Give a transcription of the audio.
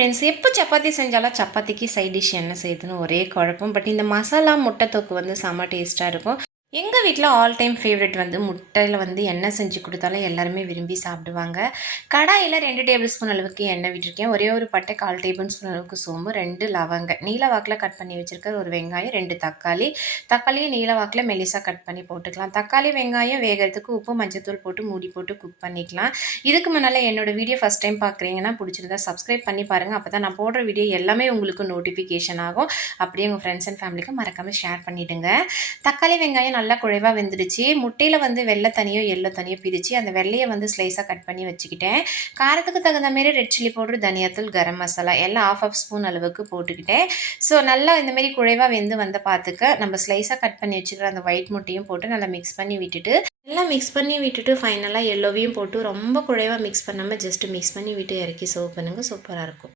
Friends, எப்போ சப்பாத்தி செஞ்சாலும் சப்பாத்திக்கு சைட் டிஷ் என்ன செய்யுதுன்னு ஒரே குழப்பம். பட் இந்த மசாலா முட்டை தொக்கு வந்து செம்ம டேஸ்ட்டாக இருக்கும். எங்கள் வீட்டில் ஆல் டைம் ஃபேவரெட் வந்து முட்டையில் வந்து என்ன செஞ்சு கொடுத்தாலும் எல்லாருமே விரும்பி சாப்பிடுவாங்க. கடாயில் 2 டேபிள் ஸ்பூன் அளவுக்கு எண்ணெய் விட்டுருக்கேன். ஒரே ஒரு பட்டை 1/4 டேபிள் ஸ்பூன் அளவுக்கு சோம்பு, 2 லவங்க, நீல வாக்கில் கட் பண்ணி வச்சுருக்க ஒரு வெங்காயம், 2 தக்காளி. தக்காளியை நீல வாக்கில் மெலிசாக கட் பண்ணி போட்டுக்கலாம். தக்காளி வெங்காயம் வேகிறதுக்கு உப்பு மஞ்சத்தூள் போட்டு மூடி போட்டு குக் பண்ணிக்கலாம். இதுக்கு முன்னால் என்னோடய வீடியோ ஃபஸ்ட் டைம் பார்க்குறீங்கன்னா பிடிச்சிருந்தா சப்ஸ்கிரைப் பண்ணி பாருங்கள். அப்போ தான் நான் போடுற வீடியோ எல்லாமே உங்களுக்கு நோட்டிஃபிகேஷன் ஆகும். அப்படியே உங்கள் ஃப்ரெண்ட்ஸ் அண்ட் ஃபேமிலிக்கு மறக்காமல் ஷேர் பண்ணிவிடுங்க. தக்காளி வெங்காயம் நல்லா குழைவாக வெந்துடுச்சு. முட்டையில் வந்து வெள்ளை தனியோ எல்லோ தனியோ பிரித்து அந்த வெள்ளையை வந்து ஸ்லைஸாக கட் பண்ணி வச்சுக்கிட்டேன். காரத்துக்கு தகுந்த மாரி ரெட் சில்லி பவுடர், தனியாத்தூள், கரம் மசாலா எல்லாம் 1/2 ஸ்பூன் அளவுக்கு போட்டுக்கிட்டேன். ஸோ நல்லா இந்தமாரி குழைவாக வெந்து வந்த பார்த்துக்க நம்ம ஸ்லைஸாக கட் பண்ணி வச்சுக்கிற அந்த ஒயிட் முட்டையும் போட்டு நல்லா மிக்ஸ் பண்ணி விட்டுட்டு ஃபைனலாக எல்லோவையும் போட்டு ரொம்ப குழைவாக மிக்ஸ் பண்ணாமல் ஜஸ்ட்டு மிக்ஸ் பண்ணி விட்டு இறக்கி சர்வ் பண்ணுங்கள். சூப்பராக இருக்கும்.